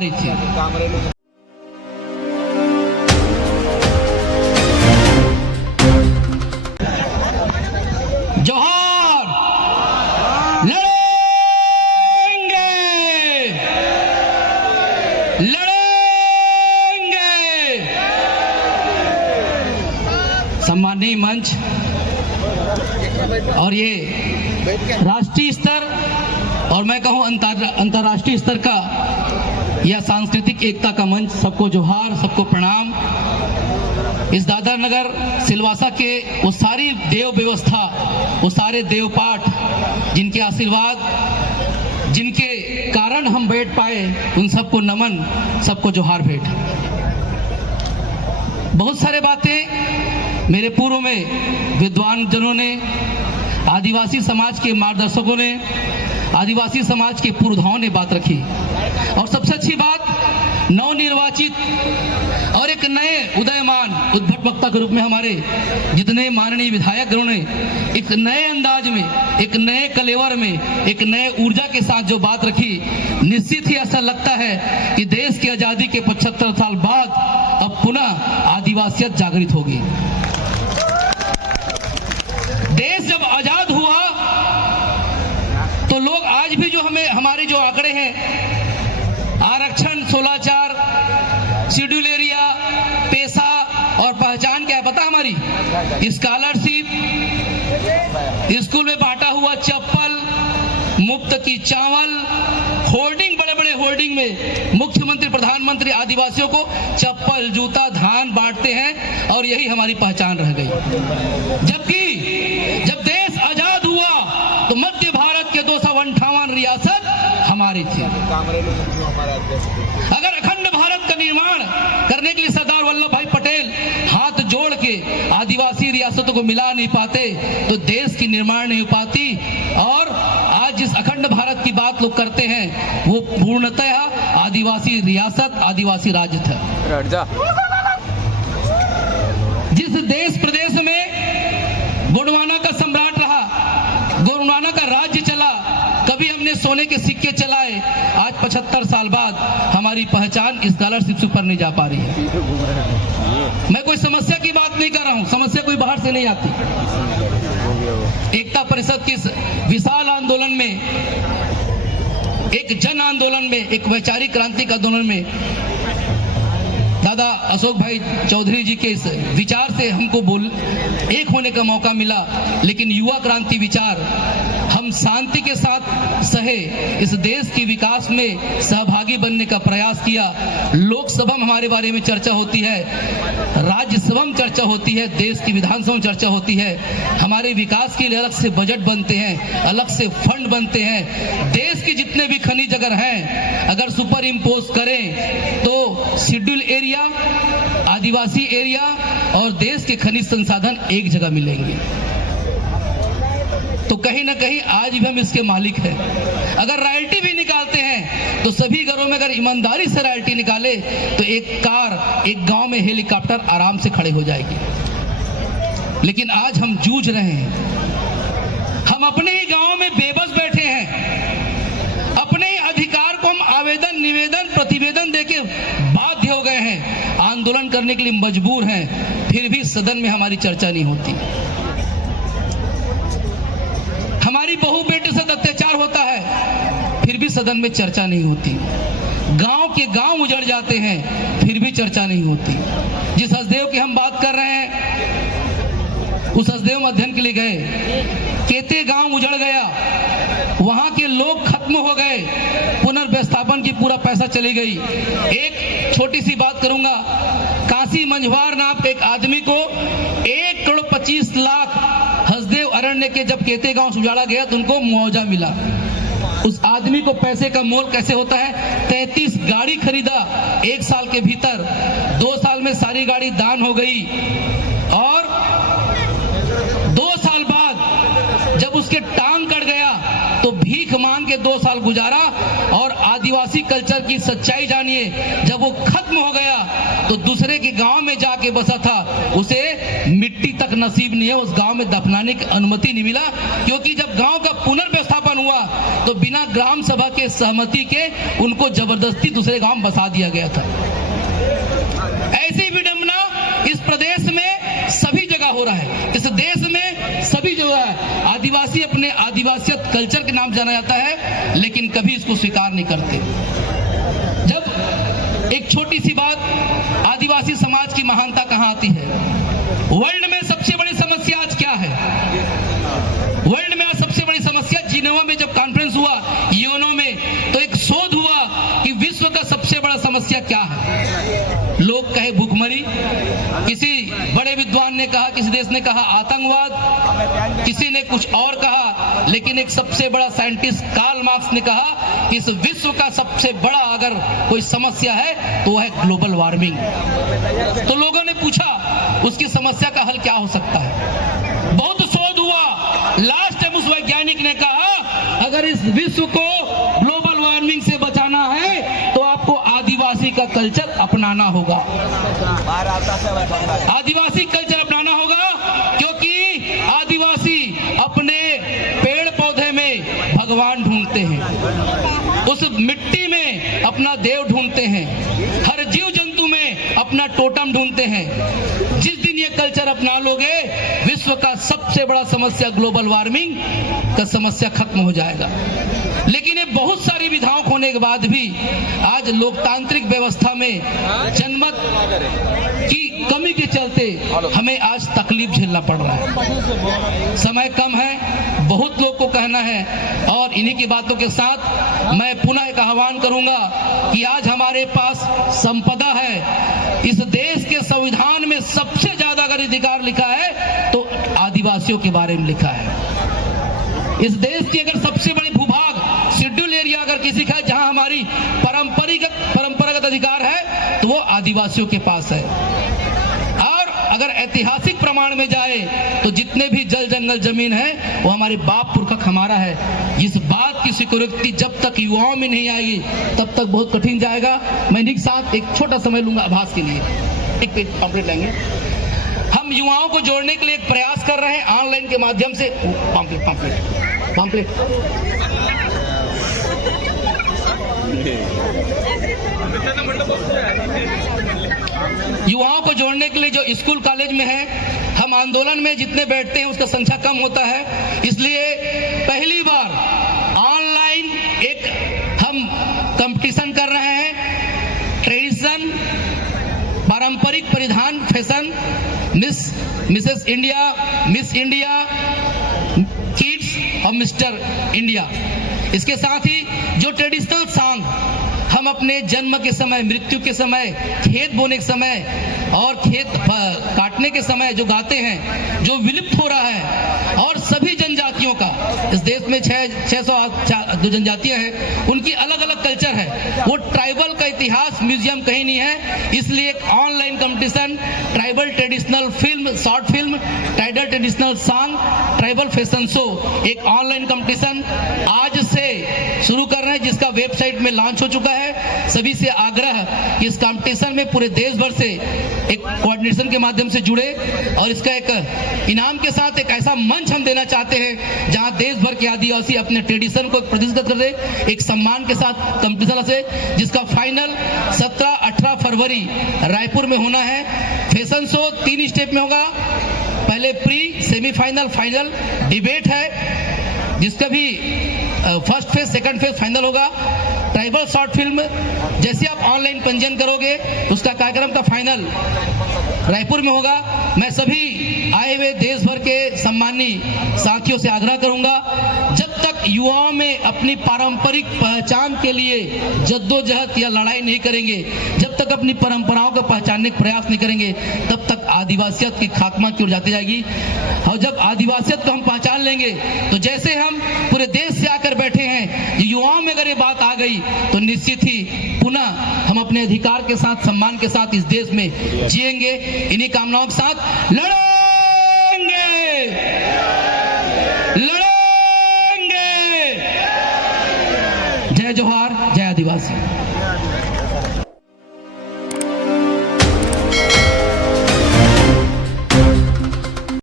हमारी थी। जोहार, लड़ेंगे लड़ेंगे। सम्माननीय मंच और ये राष्ट्रीय स्तर और मैं कहूं अंतर्राष्ट्रीय स्तर का यह सांस्कृतिक एकता का मंच, सबको जोहार, सबको प्रणाम। इस दादर नगर सिलवासा के वो सारी देव व्यवस्था, वो सारे देव पाठ जिनके आशीर्वाद, जिनके कारण हम बैठ पाए, उन सबको नमन, सबको जोहार भेंट। बहुत सारे बातें मेरे पूर्व में विद्वान जनों ने, आदिवासी समाज के मार्गदर्शकों ने, आदिवासी समाज के पुरोधाओं ने बात रखी। और सबसे अच्छी बात, नवनिर्वाचित और एक नए उदयमान उद्भट वक्ता के रूप में हमारे जितने माननीय विधायकगणों ने एक नए अंदाज में, एक नए कलेवर में, एक नए ऊर्जा के साथ जो बात रखी, निश्चित ही ऐसा लगता है कि देश की आजादी के 75 साल बाद अब पुनः आदिवासियत जागृत होगी। देश जब आजाद हुआ तो लोग आज भी जो हमारे जो आंकड़े हैं, आरक्षण, 16/4, शेड्यूल एरिया, पैसा और पहचान क्या है पता हमारी? स्कॉलरशिप, स्कूल में बांटा हुआ चप्पल, मुफ्त की चावल, होर्डिंग, बड़े बड़े होर्डिंग में मुख्यमंत्री, प्रधानमंत्री आदिवासियों को चप्पल, जूता, धान बांटते हैं और यही हमारी पहचान रह गई। जबकि जब देश आजाद हुआ तो मध्य भारत के 258 रियासत हमारी थी। अगर अखंड भारत का निर्माण करने के लिए सरदार वल्लभ भाई पटेल हाथ जोड़ के आदिवासी रियासतों को मिला नहीं पाते तो देश की निर्माण नहीं हो पाती। और आज जिस अखंड भारत की बात लोग करते हैं वो पूर्णतः आदिवासी रियासत, आदिवासी राज्य था। जिस देश प्रदेश में गोंडवाना का सम्राट रहा, गोंडवाना का राज्य चला, कभी हमने सोने के सिक्के चलाए, आज 75 साल बाद हमारी पहचान स्कॉलरशिप से ऊपर नहीं जा पा रही है। मैं कोई समस्या की बात नहीं कर रहा हूं, समस्या कोई बाहर से नहीं आती। एकता परिषद की विशाल आंदोलन में, एक जन आंदोलन में, एक वैचारिक क्रांतिक आंदोलन में दादा अशोक भाई चौधरी जी के इस विचार से हमको एक होने का मौका मिला। लेकिन युवा क्रांति विचार हम शांति के साथ सहे इस देश के विकास में सहभागी बनने का प्रयास किया। लोकसभा में हमारे बारे में चर्चा होती है, राज्यसभा में चर्चा होती है, देश की विधानसभा में चर्चा होती है। हमारे विकास के लिए अलग से बजट बनते हैं, अलग से फंड बनते हैं। देश के जितने भी खनिज अगर हैं, अगर सुपर इम्पोज करें तो शेड्यूल एरिया, आदिवासी एरिया और देश के खनिज संसाधन एक जगह मिलेंगे। तो कहीं ना कहीं आज भी हम इसके मालिक हैं। अगर रॉयल्टी भी निकालते हैं तो सभी घरों में अगर ईमानदारी से रॉयल्टी निकाले तो एक कार, एक गांव में हेलीकॉप्टर आराम से खड़े हो जाएगी। लेकिन आज हम जूझ रहे हैं, हम अपने ही गांव में बेबस बैठे हैं, अपने ही अधिकार को हम आवेदन, निवेदन, प्रतिवेदन देके बाध्य हो गए हैं, आंदोलन करने के लिए मजबूर हैं, फिर भी सदन में हमारी चर्चा नहीं होती। हमारी बहू बेटे से अत्याचार होता है, फिर भी सदन में चर्चा नहीं होती। गांव के गांव उजड़ जाते हैं, फिर भी चर्चा नहीं होती। जिस हसदेव की हम बात कर रहे हैं, उस हसदेव अध्ययन के लिए गए, केते गांव उजड़ गया, वहां के लोग खत्म हो गए, पुनर्व्यवस्थापन की पूरा पैसा चली गई। एक छोटी सी बात करूंगा, काशी मंझवार नाम के एक आदमी को 1,25,00,000 हसदेव अरण्य के जब केते गांव उजाड़ा गया तो उनको मुआवजा मिला। उस आदमी को पैसे का मोल कैसे होता है? 33 गाड़ी खरीदा 1 साल के भीतर, 2 साल में सारी गाड़ी दान हो गई और 2 साल बाद जब उसके टांग कट गया तो भीख मांग के 2 साल गुजारा। और आदिवासी कल्चर की सच्चाई जानिए, जब वो खत्म हो गया तो दूसरे के गांव में जाके बसा था, उसे मिट्टी तक नसीब नहीं है, उस गांव में दफनाने की अनुमति नहीं मिला। क्योंकि जब गांव का पुनर्व्यवस्थापन हुआ तो तो बिना ग्राम सभा के सहमति के उनको जबरदस्ती दूसरे गांव में बसा दिया गया था। ऐसी विडंबना इस प्रदेश में सभी जगह हो रहा है, इस देश में सभी जगह है। आदिवासी अपने आदिवासियत कल्चर के नाम जाना जाता है, लेकिन कभी इसको स्वीकार नहीं करते। जब एक छोटी सी बात, आदिवासी समाज की महानता कहां आती है? वर्ल्ड में सबसे बड़ी समस्या आज क्या है? वर्ल्ड में आज सबसे बड़ी समस्या, जिनेवा में जब कॉन्फ्रेंस हुआ यूएनओ में, तो एक शोध हुआ कि विश्व का सबसे बड़ा समस्या क्या है। लोग कहे भूखमरी, किसी बड़े विद्वान ने कहा, किसी देश ने कहा आतंकवाद, किसी ने कुछ और कहा, लेकिन एक सबसे बड़ा साइंटिस्ट कार्ल मार्क्स ने कहा कि इस विश्व का सबसे बड़ा अगर कोई समस्या है तो वह है ग्लोबल वार्मिंग। तो लोगों ने पूछा उसकी समस्या का हल क्या हो सकता है? बहुत शोध हुआ, लास्ट टाइम उस वैज्ञानिक ने कहा अगर इस विश्व को ग्लोबल वार्मिंग से बचाना है तो आपको आदिवासी का कल्चर अपनाना होगा। आदिवासी कल्चर अपनाना होगा, क्योंकि आदिवासी अपने पेड़ पौधे में भगवान ढूंढते हैं, उस मिट्टी में अपना देव ढूंढते हैं, हर जीव जंतु में अपना टोटम ढूंढते हैं। जिस दिन ये कल्चर अपना लोगे, विश्व का सबसे बड़ा समस्या ग्लोबल वार्मिंग का समस्या खत्म हो जाएगा। लेकिन ये बहुत सारी विधाओं होने के बाद भी आज लोकतांत्रिक व्यवस्था में जनमत की कमी के चलते हमें आज तकलीफ झेलना पड़ रहा है। समय कम है, बहुत लोग को कहना है, और इन्हीं की बातों के साथ मैं पुनः एक आह्वान करूंगा कि आज हमारे पास संपदा है। इस देश के संविधान में सबसे ज्यादा अगर अधिकार लिखा है तो आदिवासियों के बारे में लिखा है। इस देश की अगर सबसे बड़ी भूभाग शेड्यूल एरिया अगर किसी का है, जहां हमारी परंपरागत अधिकार है, तो वो आदिवासियों के पास है। और अगर ऐतिहासिक प्रमाण में जाए तो जितने भी जल जंगल जमीन है वो हमारे बाप पुरखा हमारा है। इस बात की सिक्योरिटी जब तक युवाओं में नहीं आएगी तब तक बहुत कठिन जाएगा। मैं इन्हीं के साथ एक छोटा समय लूंगा आभास के लिए, एक पेज पॉम्पलेट लेंगे। हम युवाओं को जोड़ने के लिए एक प्रयास कर रहे हैं ऑनलाइन के माध्यम से। पॉम्पलेट युवाओं को जोड़ने के लिए जो स्कूल कॉलेज में है, हम आंदोलन में जितने बैठते हैं उसका संख्या कम होता है, इसलिए पहली बार ऑनलाइन एक हम कंपटीशन कर रहे हैं। ट्रेडिशन, पारंपरिक परिधान, fashion, Mrs India, miss India, kids और मिस्टर इंडिया। इसके साथ ही जो ट्रेडिशनल सॉन्ग हम अपने जन्म के समय, मृत्यु के समय, खेत बोने के समय और खेत काटने के समय जो गाते हैं, जो विलुप्त हो रहा है, और सभी जनजातियों का, इस देश में 600 जो जनजातियां हैं उनकी अलग अलग कल्चर है। वो ट्राइबल का इतिहास म्यूजियम कहीं नहीं है, इसलिए एक online competition, tribal traditional film, short film, tribal traditional song, tribal fashion show, एक ऑनलाइन कंपटीशन आज से शुरू कर रहे हैं, जिसका वेबसाइट में लॉन्च हो चुका है। सभी से आग्रह कि इस कंपटीशन में पूरे देश भर से एक कोऑर्डिनेशन के माध्यम से जुड़े, और इसका एक इनाम के साथ एक ऐसा मंच हम देना चाहते हैं जहां देश भर के आदिवासी अपने ट्रेडिशन को प्रदर्शित कर दे, एक सम्मान के साथ कंपटीशन से, जिसका फाइनल 17-18 फरवरी रायपुर में होना है। फैशन शो 3 स्टेप में होगा, पहले प्री, सेमीफाइनल, फाइनल, डिबेट है जिसका भी first phase, second phase, final होगा। ट्राइबल शॉर्ट फिल्म जैसे आप ऑनलाइन पंजीयन करोगे उसका कार्यक्रम का फाइनल रायपुर में होगा। मैं सभी आए हुए देश भर के सम्मानी साथियों से आग्रह करूंगा, जब तक युवाओं में अपनी पारंपरिक पहचान के लिए जद्दोजहद या लड़ाई नहीं करेंगे, जब तक अपनी परंपराओं को पहचानने का प्रयास नहीं करेंगे, तब तक आदिवासियत की खात्मा की ओर जाती जाएगी। और जब आदिवासियत को हम पहचान लेंगे तो जैसे हम पूरे देश से आकर बैठे हैं, युवाओं में अगर ये बात आ गई तो निश्चित ही पुनः हम अपने अधिकार के साथ, सम्मान के साथ इस देश में जिएंगे। इन्हीं कामनाओं के साथ लड़ेंगे, लड़ेंगे। जय जोहार, जय आदिवासी।